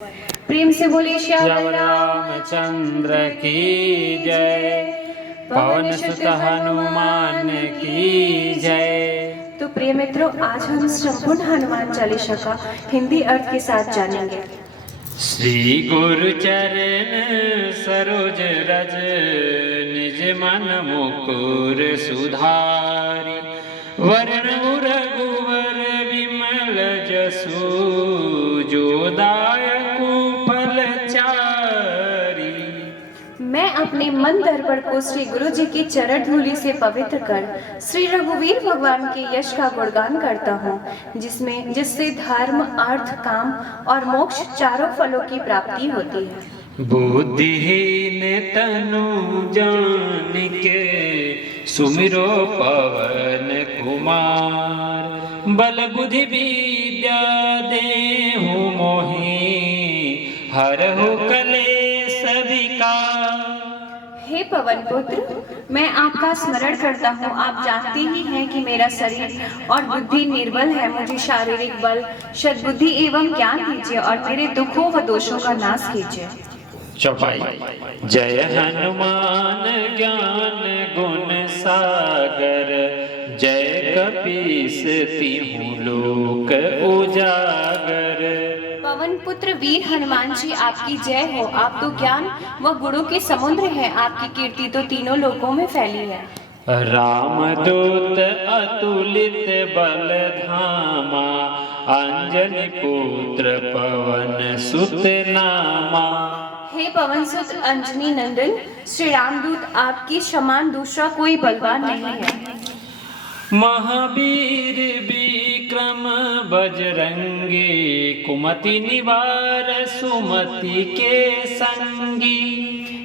प्रेम से बोले श्याम रामचंद्र की जय, पवन सुत हनुमान की जय। तो प्रिय मित्रों, आज हम संपूर्ण हनुमान चालीसा का हिंदी अर्थ के साथ जानेंगे। श्री गुरु चरण सरोज रज, निज मन मुकुर सुधारी। वरण रघुवर विमल जसु, जो दायक फलचारी। मैं अपने मन दर्पण को श्री गुरु जी की चरण धूलि से पवित्र कर श्री रघुवीर भगवान के यश का गुणगान करता हूँ, जिससे धर्म, अर्थ, काम और मोक्ष चारों फलों की प्राप्ति होती है। बुद्धिहीन तनु जानिके, सुमिरो पवन कुमार। बल बुद्धि विद्या देहु मोहि, हरहु कलेश विकार। हे पवन पुत्र, मैं आपका स्मरण करता हूँ। आप जानते ही हैं कि मेरा शरीर और बुद्धि निर्बल है। मुझे शारीरिक बल, सद्बुद्धि एवं ज्ञान दीजिए और मेरे दुखों व दोषों का नाश कीजिए। चौपाई। जय हनुमान ज्ञान गुण सागर, जय कपीस तिहु लोक उजागर। पवन पुत्र वीर हनुमान जी, आपकी जय हो। आप तो ज्ञान व गुणों के समुद्र हैं। आपकी कीर्ति तो तीनों लोकों में फैली है। रामदूत अतुलित बल धामा, अंजनी पुत्र पवन सुत नामा। हे पवन सुत अंजनी नंदन श्री रामदूत, आपके समान दूसरा कोई बलवान नहीं है। महावीर विक्रम बजरंगी, कुमति निवार सुमति के संगी।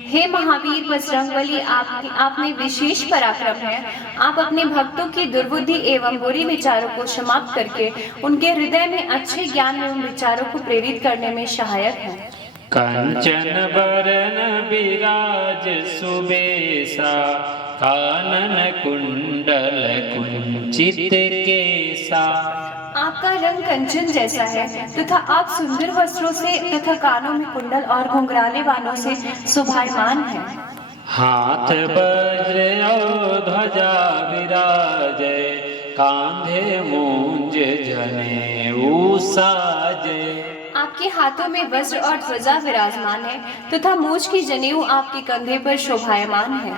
हे महावीर बजरंगबली, आप में विशेष पराक्रम है। आप अपने भक्तों की दुर्बुद्धि एवं बुरी विचारों को समाप्त करके उनके हृदय में अच्छे ज्ञान एवं विचारों को प्रेरित करने में सहायक हैं। कंचन बरन विराज सुबेसा, कानन कुंडल कुंचित केसा। आपका रंग कंचन जैसा है तथा आप सुंदर वस्त्रों से तथा कानों में कुंडल और घुंघराले बालों से शोभायमान हैं। हाथ वज्र और ध्वजा विराजे, कांधे मूंज जनेऊ साजे। आपके हाथों में वज्र और ध्वजा विराजमान है तथा मूछ की जनेऊ आपके कंधे पर शोभायमान है।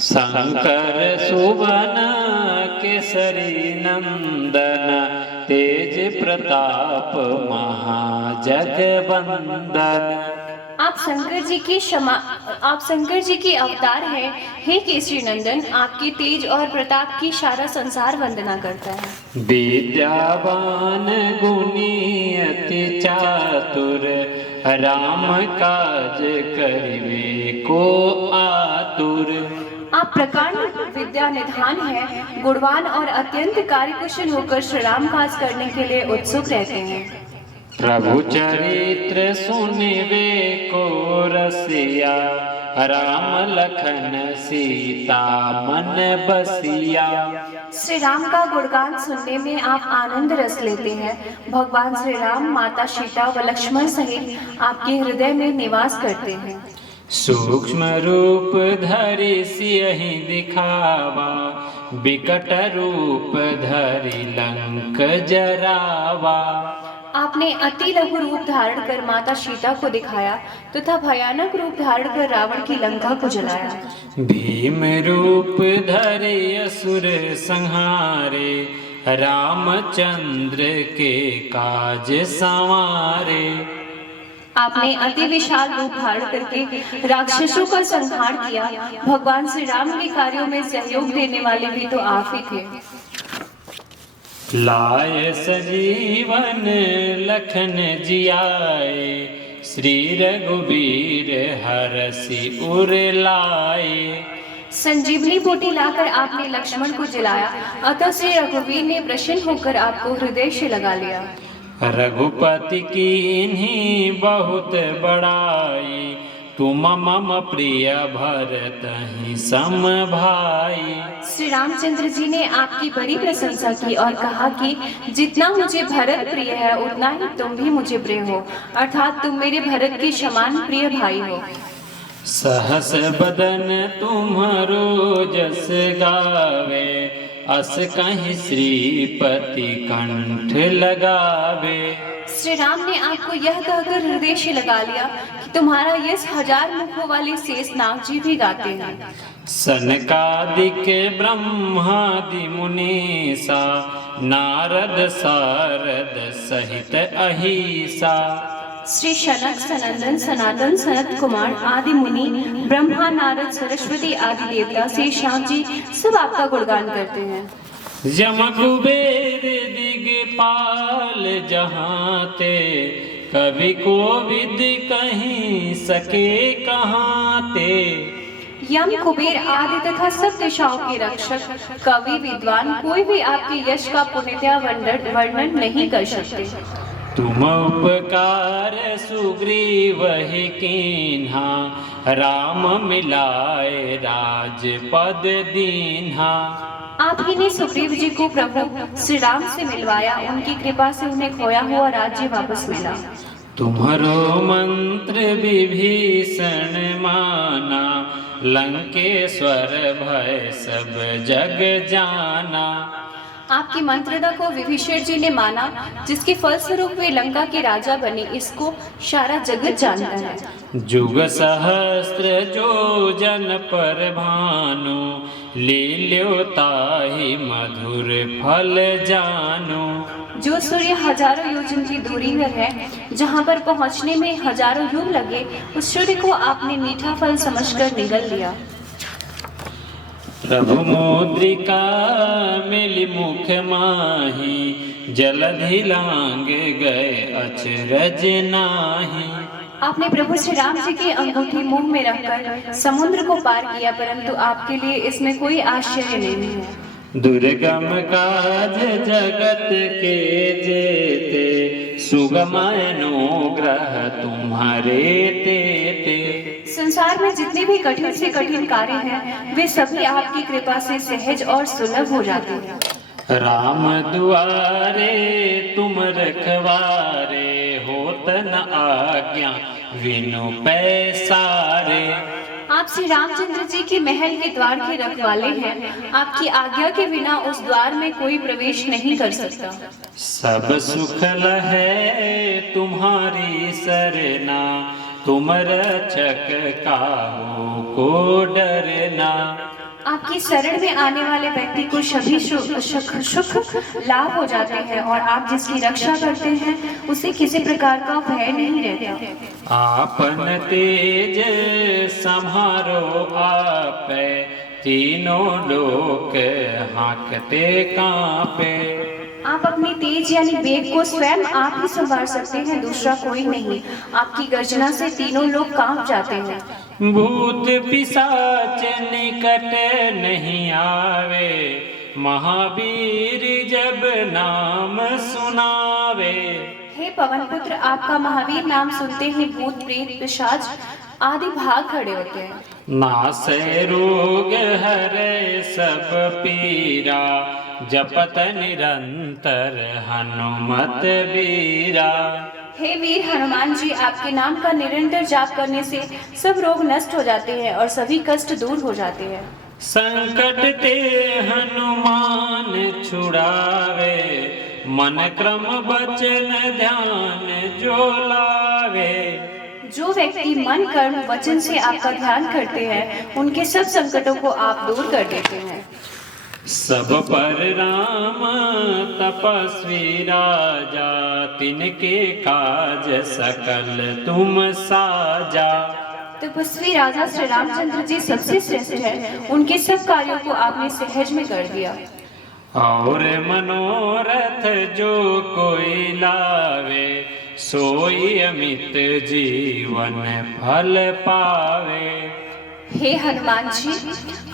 शंकर सुवन केसरी नंदन, तेज प्रताप महाजगवंदन। आप शंकर जी की अवतार हैं। हे केसरी नंदन, आपके तेज और प्रताप की सारा संसार वंदना करता है। विद्यावान गुणी अति चातुर, राम काज करिवे को आतुर। आप प्रकांड विद्या निधान हैं, गुणवान और अत्यंत कार्यकुशल होकर श्री राम काज करने के लिए उत्सुक रहते हैं। प्रभु चरित्र सुनिवे को रसिया, राम लखन सीता मन बसिया। श्री राम का गुणगान सुनने में आप आनंद रस लेते हैं। भगवान श्री राम, माता सीता व लक्ष्मण सहित आपके हृदय में निवास करते हैं। सूक्ष्म रूप धरि सियहि दिखावा, विकट रूप धरि लंक जरावा। आपने अति लघु रूप धारण कर माता सीता को दिखाया तथा भयानक रूप धारण कर रावण की लंका को जलाया। भीम रूप धरि असुर संहारे, रामचंद्र के काज संवारे। आपने अति विशाल रूप धारण करके राक्षसों का संहार किया। भगवान श्री राम के कार्यों में सहयोग देने वाले भी तो आप ही थे। लाय सजीवन लखन जियाए, श्री रघुवीर हरषि उर लाए। संजीवनी बूटी लाकर आपने लक्ष्मण को जिलाया, अतः श्री रघुवीर ने प्रसन्न होकर आपको हृदय से लगा लिया। रघुपति कीन्ही बहुत बड़ाई, तुम मम प्रिय भरत ही सम भाई। श्री रामचंद्र जी ने आपकी बड़ी प्रशंसा की और कहा कि जितना मुझे भरत प्रिय है उतना ही तुम भी मुझे प्रिय हो, अर्थात तुम मेरे भरत के समान प्रिय भाई हो। सहस बदन तुम्हारो जस गावे, अस कहीं श्रीपति कंठ लगावे। श्री राम ने आपको यह कहकर हृदय से लगा लिया कि तुम्हारा यश 1000 मुखों वाले शेषनाग जी भी गाते हैं। सनकादिक ब्रह्मादि मुनीसा, नारद सारद सहित अहिसा। श्री शनक सनंदन सनातन सनत कुमार आदि मुनि, ब्रह्मा नारद सरस्वती आदि देवता शेषनाग जी सब आपका गुणगान करते हैं। यम कुबेर दिगपाल जहाँ ते, कवि कोविद कहीं सके कहाँ ते। यम कुबेर आदि तथा सब दिशाओं के रक्षक कवि विद्वान कोई भी आपके यश का पुण्यतः वर्णन नहीं कर सकते। तुम उपकार सुग्रीव ही कीन्हा, राम मिलाए राजपद दीन्हा। आप ही ने सुग्रीव जी को प्रभु श्री राम से मिलवाया, उनकी कृपा से उन्हें खोया हुआ राज्य वापस मिला। तुम्हारो मंत्र विभीषण माना, लंकेश्वर भय सब जग जाना। आपकी मंत्रदा को विभीषण जी ने माना, जिसके फलस्वरूप वे लंका के राजा बने, इसको सारा जगत जानता है। जुग सहस्त्र जो जन पर भानु, लील्यो ताहि मधुर फल जानो। जो सूर्य हजारों योजन की दूरी में है, जहाँ पर पहुँचने में हजारों युग लगे, उस सूर्य को आपने मीठा फल समझकर निगल लिया। प्रभु मुद्रिका मिली मुख माही, जलधि लांग गए अचरज नाही। आपने प्रभु श्री राम जी की अंगूठी मुंह में रखकर समुद्र को पार किया, परंतु आपके लिए इसमें कोई आश्चर्य नहीं है। दुर्गम काज जगत के जेते, सुगम अनुग्रह तुम्हारे तेते। संसार में जितने भी कठिन से कठिन कार्य हैं, वे सभी आपकी कृपा से सहज और सुलभ हो जाते हैं। राम दुआरे तुम रखवारे, होत न आज्ञा विनु पैसारे। आप श्री रामचंद्र जी के महल के द्वार के रखवाले हैं, आपकी आज्ञा के बिना उस द्वार में कोई प्रवेश नहीं कर सकता। सब सुख लहै तुम्हारी सरना, तुम रक्षक काहू को डरना। आपकी शरण में आने वाले व्यक्ति को सभी सुख लाभ हो जाते हैं, और आप जिसकी रक्षा करते हैं उसे किसी प्रकार का भय नहीं रहता। आपन तेज सम्हारो आपे, तीनों लोक हाँकते कांपे। आप अपनी तेज यानी वेग को स्वयं आप ही संभाल सकते हैं, दूसरा कोई नहीं। आपकी गर्जना से तीनों लोग कांप जाते हैं। भूत पिशाच निकट नहीं आवे, महावीर जब नाम सुनावे। हे पवन पुत्र, आपका महावीर नाम सुनते ही भूत प्रेत पिशाच आदि भाग खड़े होते हैं। नासै रोग हरै सब पीरा, जपत निरंतर हनुमत बीरा। हे वीर हनुमान जी, आपके नाम का निरंतर जाप करने से सब रोग नष्ट हो जाते हैं और सभी कष्ट दूर हो जाते हैं। संकट ते हनुमान छुड़ावे, मन क्रम वचन ध्यान जो लावे। जो व्यक्ति मन कर्म वचन से आपका ध्यान करते हैं, उनके सब संकटों को आप दूर कर देते हैं। सब पर राम तपस्वी राजा, तिनके काज सकल तुम साजा। तपस्वी राजा श्री रामचंद्र जी सबसे श्रेष्ठ हैं, उनके सब कार्यों को आपने सहज में कर दिया। और मनोरथ जो कोई लावे, सोई अमित जीवन फल पावे। हे हनुमान जी,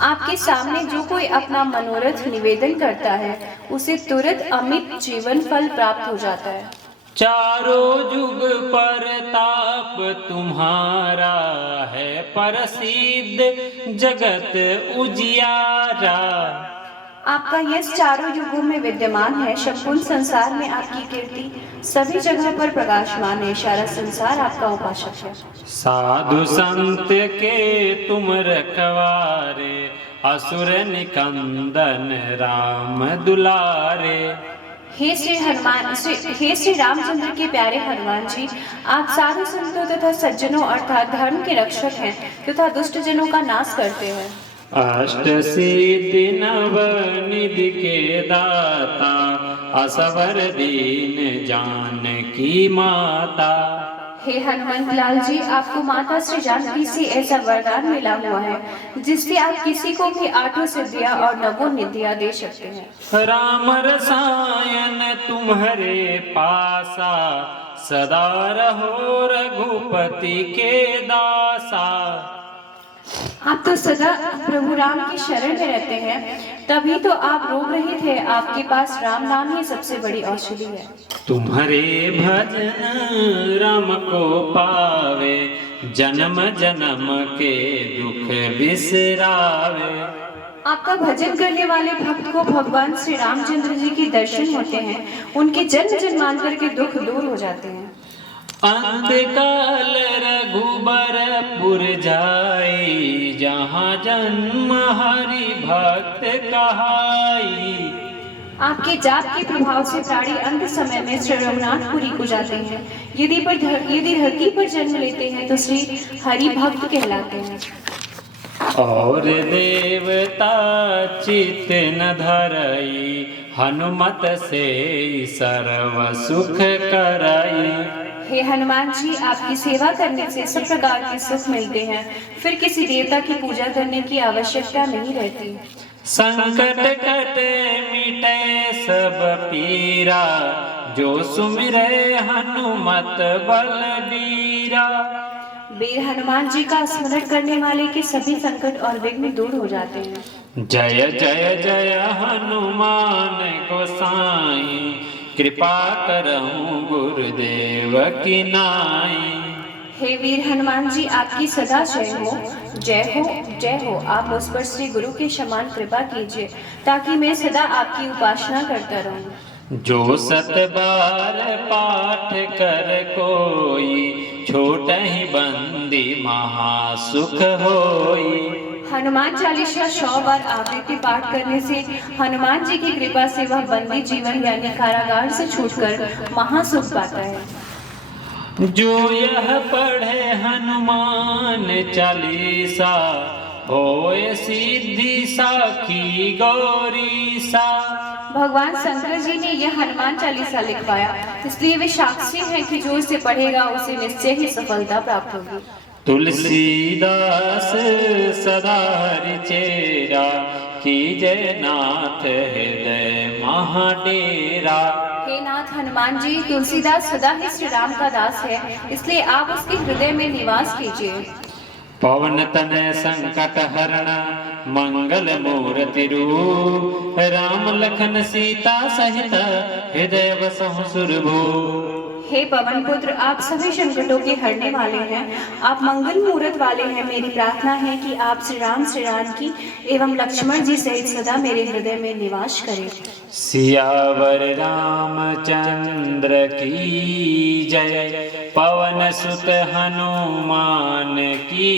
आपके सामने जो कोई अपना मनोरथ निवेदन करता है, उसे तुरंत अमित जीवन फल प्राप्त हो जाता है। चारों जुग परताप तुम्हारा है प्रसिद्ध जगत उजियारा। आपका यश चारों युगों में विद्यमान है, संपूर्ण संसार में आपकी कीर्ति सभी जगह पर प्रकाशमान है, सारा संसार आपका उपासक है। साधु संत के तुम रखवारे, असुर निकंदन राम दुलारे। हे श्री रामचंद्र के प्यारे हनुमान जी, आप साधु संतों तथा सज्जनों अर्थात धर्म के रक्षक हैं तथा दुष्ट जनों का नाश करते हैं। अष्ट सिद्धि नव निधि के दाता, असवर दीन जानकी माता। हे हनुमंत लाल जी, आपको माता श्री जानकी से ऐसा वरदान मिला हुआ है जिससे आप किसी को भी 8 सिद्धियां और 9 निधियां दे सकते हैं। राम रसायन तुम्हारे पासा, सदा रहो रघुपति के दासा। आप तो सदा प्रभु राम की शरण में रहते हैं, तभी तो आप रोग रहित थे। आपके पास राम नाम ही सबसे बड़ी औषधि है। तुम्हारे भजन राम को पावे, जन्म जन्म के दुख बिसरावे। आपका भजन करने वाले भक्त को भगवान श्री रामचंद्र जी के दर्शन होते हैं, उनके जन्म जन्मांतर के दुख दूर हो जाते हैं। अंतकाल रघुबरपुर जाई, जहाँ जन्म हरि भक्त कहाई। आपके जाप के प्रभाव से प्राणी अंत समय में श्री रघुनाथपुरी को जाते हैं। यदि धरती पर जन्म लेते हैं तो श्री हरि भक्त कहलाते हैं। और देवता चित न धरई, हनुमत से सर्व सुख करई। हे हनुमान जी, आपकी सेवा करने से सब प्रकार के सुख मिलते हैं, फिर किसी देवता की पूजा करने की आवश्यकता नहीं रहती। संकट कटे मिटे सब पीरा, जो सुमिरे हनुमत बलबीरा। वीर हनुमान जी का स्मरण करने वाले के सभी संकट और विघ्न दूर हो जाते हैं। जय जय जय हनुमान गोसाई, कृपा करहूँ गुरुदेव की नाई। हे वीर हनुमान जी, आपकी सदा जय हो, जय हो, जय हो। आप मुझ पर श्री गुरु के समान कृपा कीजिए ताकि मैं सदा आपकी उपासना करता रहूं। जो 7 बार पाठ कर कोई, छोट ही बंदी महासुख होई। हनुमान चालीसा 100 बार आवृत्ति पाठ करने से हनुमान जी की कृपा से वह बंदी जीवन यानी कारागार से छूटकर महासुख पाता है। जो यह पढ़े हनुमान चालीसा, होए सिद्धि साखी गौरी सा। भगवान शंकर जी ने यह हनुमान चालीसा लिखवाया, इसलिए वे साक्षी हैं कि जो इसे पढ़ेगा उसे निश्चय ही सफलता प्राप्त होगी। तुलसीदास सदा हरि चेरा, कीजय नाथ हृदय महाडेरा। हे नाथ हनुमान जी, तुलसीदास सदा ही श्री राम का दास है, इसलिए आप उसके हृदय में निवास कीजिए। पवन तनय संकट हरण, मंगल मूर्ति रूप, राम लखन सीता सहित हृदय बसहु सुरभूप। हे पवन पुत्र, आप सभी संकटों के हरने वाले हैं, आप मंगल मूर्त वाले हैं। मेरी प्रार्थना है कि आप श्री जानकी एवं लक्ष्मण जी सहित सदा मेरे हृदय में निवास करें। सियावर रामचंद्र की जय, पवन सुत हनुमान की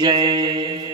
जय।